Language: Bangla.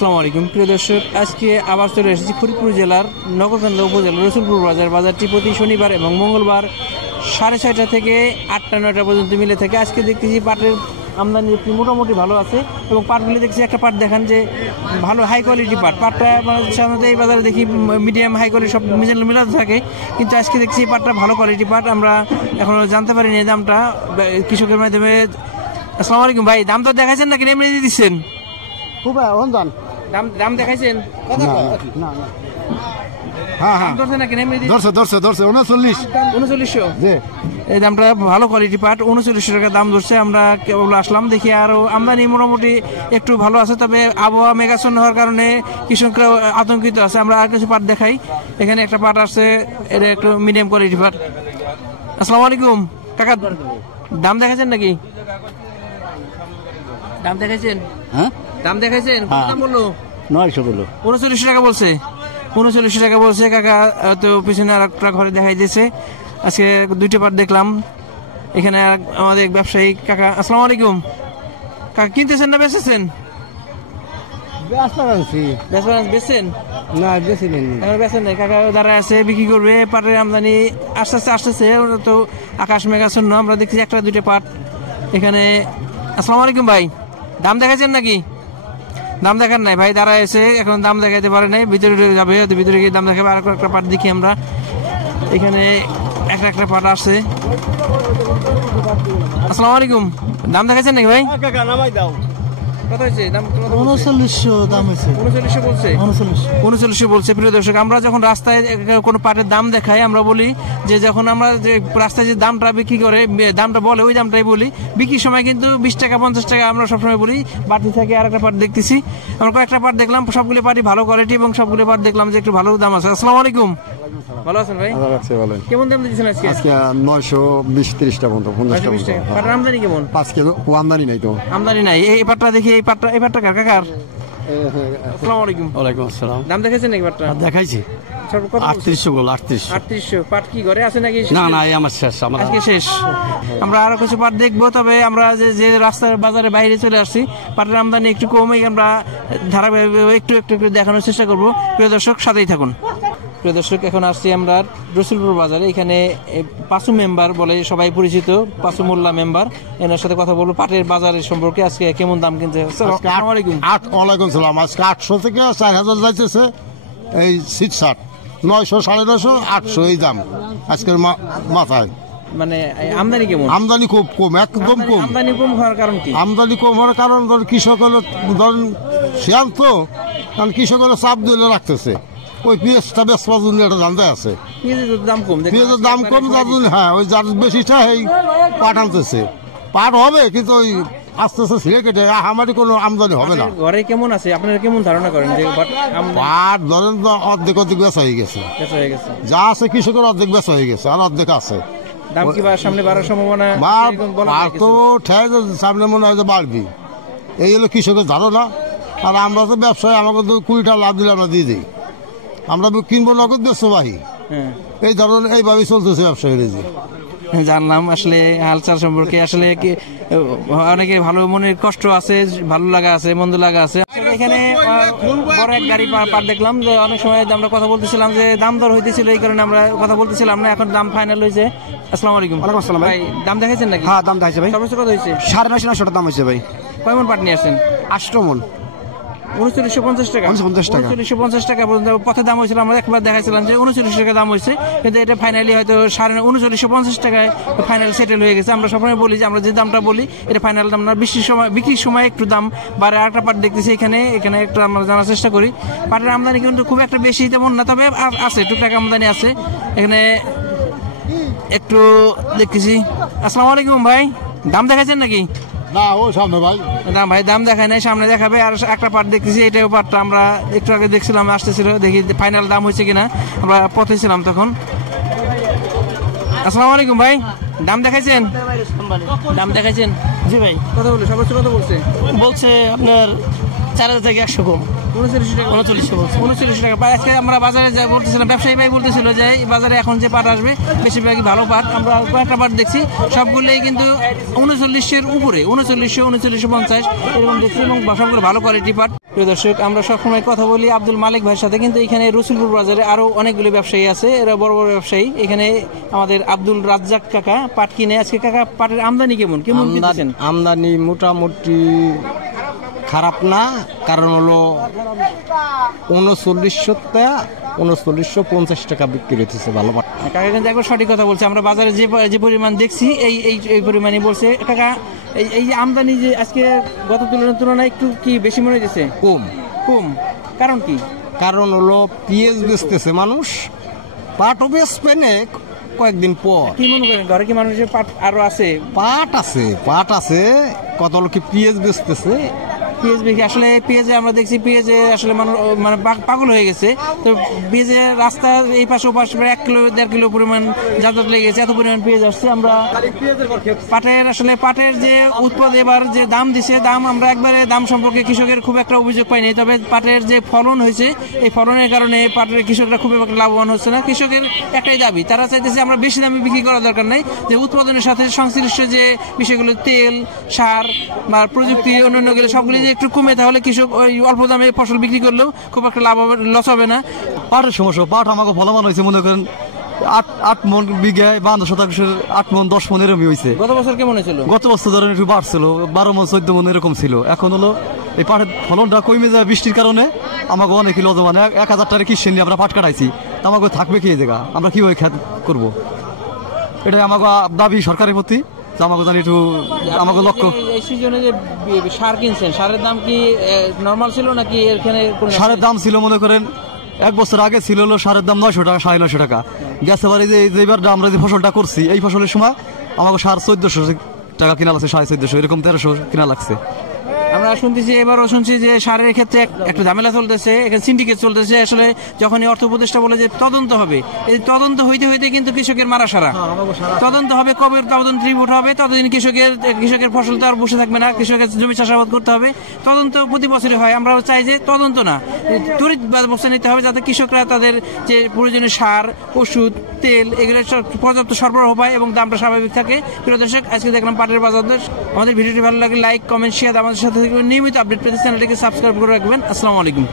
আসসালামু আলাইকুম প্রিয় দর্শক, আজকে আবার চলে এসেছি ফরিদপুর জেলার নগরকান্দা উপজেলার রসুলপুর বাজারটি প্রতি শনিবার এবং মঙ্গলবার 6:30 থেকে 8টা-9টা পর্যন্ত মিলে থাকে। আজকে দেখতেছি পাটের আমদানি একটু মোটামুটি ভালো আছে এবং পাটগুলি দেখছি একটা পাট দেখান যে ভালো হাই কোয়ালিটি পাটটা মানে সাধারণত এই বাজারে দেখি মিডিয়াম হাই কোয়ালিটি সব মিলাতে থাকে, কিন্তু আজকে দেখছি পাটটা ভালো কোয়ালিটি পাট। আমরা এখনো জানতে পারিনি এই দামটা কৃষকের মাধ্যমে। আসসালামু আলাইকুম ভাই, দাম তো দেখাইছেন নাকি এমনি দিয়ে দিচ্ছেন? দাম দেখাইছেন? এই দামটা ভালো কোয়ালিটি পাট 3900 টাকা দাম ধরছে। আমরা কেবল আসলাম দেখি, আরো আমদানি মোটামুটি একটু ভালো আছে, তবে আবহাওয়া মেঘাচ্ছন্ন হওয়ার কারণে কৃষকরা আতঙ্কিত আছে। আমরা আর কিছু পাট দেখাই। এখানে একটা পাট আছে, এটা একটু মিডিয়াম কোয়ালিটি পাট। আসসালামু আলাইকুম কাকা, দাম দেখাইছেন নাকি? দাম দেখাইছেন? হ্যাঁ, দাম দেখাইছেন? দাম বললো 900 বললো। 3900 টাকা বলছে। 3900 টাকা বলছে কাকা। তো পিছনে আর একটা ঘরে দেখাই দিয়েছে। আজকে দুইটা পাট দেখলাম। এখানে আমাদের ব্যবসায়ী কাকা। আসসালামু আলাইকুম কাকা, কিনতেছেন না বেচেছেন? বেচছেন না, বেশি নেই, বেচেন নাই। কাকা দাঁড়ায় আছে, বিক্রি করবে। পাটের আমদানি আস্তে আস্তে আসতেছে, তো আকাশ মেঘাচ্ছন্ন। আমরা দেখছি একটা দুইটা পাট এখানে। আসসালামু আলাইকুম ভাই, দাম দেখাচ্ছেন নাকি? দাম দেখার নাই ভাই, দাঁড়ায় আছে, এখন দাম দেখাইতে পারে নাই। ভিতরে যাবে, ভিতরে গিয়ে দাম দেখাবে। আর একটা পাট দেখি আমরা। এখানে একটা পাট আছে। আসসালামু আলাইকুম, দাম দেখাচ্ছেন নাকি ভাই? কত হয়েছে দাম? 3900 দাম হয়েছে। 3900 বলছে। 3900 বলছে। প্রিয় দর্শক, আমরা যখন রাস্তায় কোনো পাটের দাম দেখাই, আমরা বলি যে যখন আমরা যে রাস্তায় যে দামটা বিক্রি করে, দামটা বলে ওই দামটাই বলি। বিক্রির সময় কিন্তু 20 টাকা 50 টাকা আমরা সবসময় বলি। বাড়তি থাকে। আর একটা পাট দেখতেছি আমরা, কয়েকটা পাট দেখলাম, সবগুলো পাটই ভালো কোয়ালিটি এবং সবগুলো পাট দেখলাম যে একটু ভালো দাম আছে। আসসালামু আলাইকুম, ভালো আছেন ভাই? কেমন দাম দিচ্ছেন আজকে? 920-30 টাকা মতো, 50 টাকা। পাটের আমদানি কেমন? 5 কিলো আমদানি নাই তো। আমদানি নাই। এই পাটটা দেখি, এই পাটটা কার কাকার? আসসালামু আলাইকুম। ওয়ালাইকুম আসসালাম। দাম দেখেছেন নাকি পাটটা? দেখাইছি। 3800 বল। 3800 পাট কি ঘরে আছে নাকি? না না, এই আমার শেষ, আমার আজকে শেষ। আমরা আরো কিছু পাট দেখবো, তবে আমরা যে রাস্তার বাজারে বাইরে চলে আসছি, পাটের আমদানি একটু কমে, আমরা ধারাবাহিক একটু দেখানোর চেষ্টা করবো। প্রিয় দর্শক, সাথেই থাকুন। প্রিয় দর্শক, এখন আসছি আমরা রসুলপুর বাজারে। এখানে পাঁচু মেম্বার বলে সবাই পরিচিত, পাঁচু মোল্লা মেম্বার। এনার সাথে কথা বলবো পাটের বাজারের সম্পর্কে, আজকে কেমন দাম কিনছে। আসসালামু আলাইকুম। ওয়ালাইকুম সালাম। আজকে 800 থেকে 4000 যাইতেছে এই সিট শার্ট। 900, 950, 800 এই দাম আজকের মাথায়। মানে আমদানি কেমন? আমদানি খুব কম, একদম কম। আমদানি কম হওয়ার কারণ কি? আমদানি কম হওয়ার কারণ কৃষক হলো ধরেন শিয়াল তো, কারণ কৃষক হলো চাপ দিলে রাখতেছে। ওই পেঁয়াজটা বেশ পছন্দ একটা জানতে আছে, পেঁয়াজের দাম কম, পেঁয়াজের দাম কম, যার জন্য হ্যাঁ ওই যার বেশিটা এই পাট আনতেছে। পাট হবে কিন্তু ওই আস্তে আস্তে ছিঁড়ে কেটে আমারই কোনো আমদানি হবে না। ঘরে কেমন আছে আপনারা কেমন ধারণা করেন যে পাট ধরেন অর্ধেক বেচা হয়ে গেছে, যা আছে কৃষকের অর্ধেক বেচা হয়ে গেছে, আর অর্ধেক আছে। দাম কি সামনে বাড়ার সম্ভাবনা? তো সামনে মনে হয় যে বাড়বি, এই হলো কৃষকের ধারণা। আর আমরা তো ব্যবসায়, আমাকে তো 20 টাকা লাভ দিলে আমরা দিয়ে দিই। আমরা কিনবো নগদ, বেচবো বাহি। এই ধরনের এইভাবেই চলতেছে ব্যবসায়ীরা। জানলাম আসলে হালচাল সম্পর্কে। আসলে অনেকে ভালো মনের কষ্ট আছে, ভালো লাগা আছে, মন্দ লাগা আছে। এখানে বড় এক গাড়ি পাট দেখলাম, যে অনেক সময় আমরা কথা বলতেছিলাম যে দাম দর হইতেছিল, এই কারণে আমরা কথা বলতেছিলাম না। এখন দাম ফাইনাল হয়েছে। আসসালামু আলাইকুম। ওয়ালাইকুম আসসালাম ভাই, দাম দেখাইছেন নাকি? হ্যাঁ, দাম দেখাইছে ভাই। সর্বোচ্চ কত হয়েছে? 950 দাম হয়েছে ভাই। কয় মন পাট নিয়ে আসেন? 8 মন। 3950 টাকা। 3950 টাকা পর্যন্ত পথে দাম হয়েছিল। আমরা একবার দেখাইছিলাম যে 3900 টাকা দাম হয়েছে, কিন্তু এটা ফাইনালি হয়তো 3950 টাকায় ফাইনাল সেটেল হয়ে গেছে। আমরা সবসময় বলি যে আমরা যে দামটা বলি এটা ফাইনাল দাম না, বিক্রির সময় একটু দাম বাড়ে। আরেকটা পাট দেখতেছি এখানে একটু আমরা জানার চেষ্টা করি। পাটের আমদানি কিন্তু খুব একটা বেশি তেমন না, তবে আছে, টুকটাক আমদানি আছে। এখানে একটু দেখতেছি। আসসালামু আলাইকুম ভাই, দাম দেখাচ্ছেন নাকি? না, ও সামনে ভাই দাম, ভাই দাম দেখায় নাই, সামনে দেখাবে। আর একটা পাট দেখতেছি, এটাও পাটটা আমরা একটু আগে দেখছিলাম, আসতেছিল, দেখি ফাইনাল দাম হয়েছে কিনা। আমরা পথে ছিলাম তখন। আসসালামু আলাইকুম ভাই, দাম দেখাইছেন? দাম দেখাইছেন? জি ভাই। কত বলছে? সর্বোচ্চ কত বলছে? বলছে আপনার 4000 থেকে 100 কম। 3900 টাকা। 3900 টাকা। আজকে আমরা বাজারে যা বলতেছিলাম, ব্যবসায়ী ভাই বলতেছিল যে বাজারে এখন যে পাট আসবে বেশিরভাগই ভালো পাট। আমরা কয়েকটা পাট দেখছি, সবগুলোই কিন্তু 3900-এর উপরে, 3900, 3950 এরকম দেখছি, এবং সবগুলো ভালো কোয়ালিটি পাট। প্রিয় দর্শক, আমরা সবসময় কথা বলি আব্দুল মালিক ভাইয়ের সাথে, কিন্তু এখানে রসুলপুর বাজারে আরো অনেকগুলি ব্যবসায়ী আছে, এরা বড় বড় ব্যবসায়ী। এখানে আমাদের আব্দুল রাজ্জাক কাকা পাট কিনে। আজকে কাকা পাটের আমদানি কেমন কিনতেছেন? আমদানি মোটামুটি খারাপ না, কারণ হলো 3950 টাকা বিক্রি হতেছে ভালো পাট। কাকা কিন্তু একবার সঠিক কথা বলছে। আমরা বাজারে যে পরিমাণ দেখছি এই পরিমাণই বলছে কাকা। এই যে আমদানি যে আজকে গত তুলনায় একটু কি বেশি মনে হয়েছে? কম। কারণ কি? কারণ হলো পেঁয়াজ বেচতেছে মানুষ, পাটও বেচবে না কয়েকদিন পর। কি মনে করেন ঘরে কি মানুষের পাট আরো আছে? পাট আছে কত লোক পেঁয়াজ বেচতেছে। পেঁয়াজ বেশি আসলে পেঁয়াজে আমরা দেখছি পেঁয়াজে আসলে মানুষ মানে পাগল হয়ে গেছে। তো পেঁয়াজের রাস্তা এই পাশে ও পাশে 1 কিলো 1.5 কিলো পরিমাণ যাতায়াত লেগে গেছে, এত পরিমাণ পেঁয়াজ আসছে। আমরা পাটের যে উৎপাদ এবার যে দাম দিছে, আমরা একবারে দাম সম্পর্কে কৃষকের খুব একটা অভিযোগ পাইনি। তবে পাটের যে ফলন হয়েছে, এই ফলনের কারণে পাটের কৃষকরা খুব একটা লাভবান হচ্ছে না। কৃষকের একটাই দাবি, তারা চাইতেছে আমরা বেশি দামে বিক্রি করার দরকার নাই, যে উৎপাদনের সাথে সংশ্লিষ্ট যে বিষয়গুলো তেল, সার বা প্রযুক্তি অন্যান্যগুলো সবগুলি একটু কমে, তাহলে কৃষক ওই অল্প দামে ফসল বিক্রি করলেও খুব একটা লাভ হবে, লস হবে না। পাটের সমস্যা, পাট আমাকে ফলমান হয়েছে মনে করেন 8 মন বিঘায় 52 শতাংশের 8 মন 10 মন এরকমই হয়েছে। গত বছর কেমন হয়েছিল? গত বছর ধরেন একটু বাড়ছিল, 12 মন 14 মন এরকম ছিল। এখন হলো এই পাটের ফলনটা কমে যায় বৃষ্টির কারণে। আমাকে অনেক লজ, মানে 1000 টাকা কিস্তি নিয়ে আমরা পাট কাটাইছি, আমাকে থাকবে কি এই জায়গা, আমরা কিভাবে খেত করবো? এটাই আমাকে দাবি সরকারের প্রতি, আমাকে জানি একটু আমাকে লক্ষ্য। এই সিজনে যে সার কিনছেন, সারের দাম কি নরমাল ছিল নাকি এখানে? সারের দাম ছিল মনে করেন 1 বছর আগে ছিল হলো সারের দাম 900 টাকা, 950 টাকা। গেছে বাড়ি যেবার আমরা যে ফসলটা করছি, এই ফসলের সময় আমাকে সার 1400 টাকা কিনা লাগছে, 1450 এরকম 1300 কিনা লাগছে। আমরা শুনতেছি, এবারও শুনছি যে সারের ক্ষেত্রে একটা ঝামেলা চলতেছে, এখানে সিন্ডিকেট চলতেছে। আসলে যখনই অর্থ উপদেষ্টা বলে যে তদন্ত হবে, এই তদন্ত হইতে হইতে কিন্তু কৃষকের মারা সারা। তদন্ত হবে, কবে তদন্ত রিপোর্ট হবে, ততদিন কৃষকের ফসল তো আর বসে থাকবে না, কৃষকের জমি চাষাবাদ করতে হবে। তদন্ত প্রতি বছরই হয়, আমরা চাই যে তদন্ত না, তড়িৎ ব্যবস্থা নিতে হবে, যাতে কৃষকরা তাদের যে প্রয়োজনীয় সার, ওষুধ, তেল এগুলো পর্যাপ্ত সরবরাহ পায় এবং দামটা স্বাভাবিক থাকে। প্রিয় দর্শক, আজকে দেখলাম পাটের বাজার দর। আমাদের ভিডিওটি ভালো লাগলে লাইক, কমেন্ট, শেয়ার, আমাদের সাথে নিয়মিত আপডেট পেতে চ্যানেলটিকে সাবস্ক্রাইব করে রাখবেন। আসসালামু আলাইকুম।